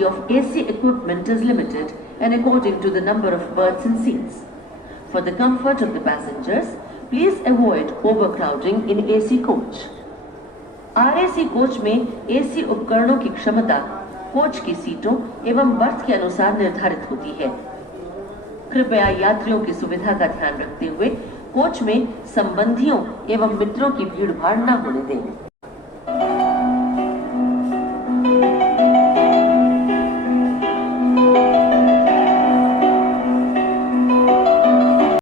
quantity of AC equipment is limited and according to the number of berths and seats. For the comfort of the passengers, please avoid overcrowding in AC coach. RAC coach में AC उपकरणों की क्षमता कोच की सीटों एवं बर्थ के अनुसार निर्धारित होती है। कृपया यात्रियों की सुविधा का ध्यान रखते हुए कोच में संबंधियों एवं मित्रों की भीड़ भाड़ न होने दें।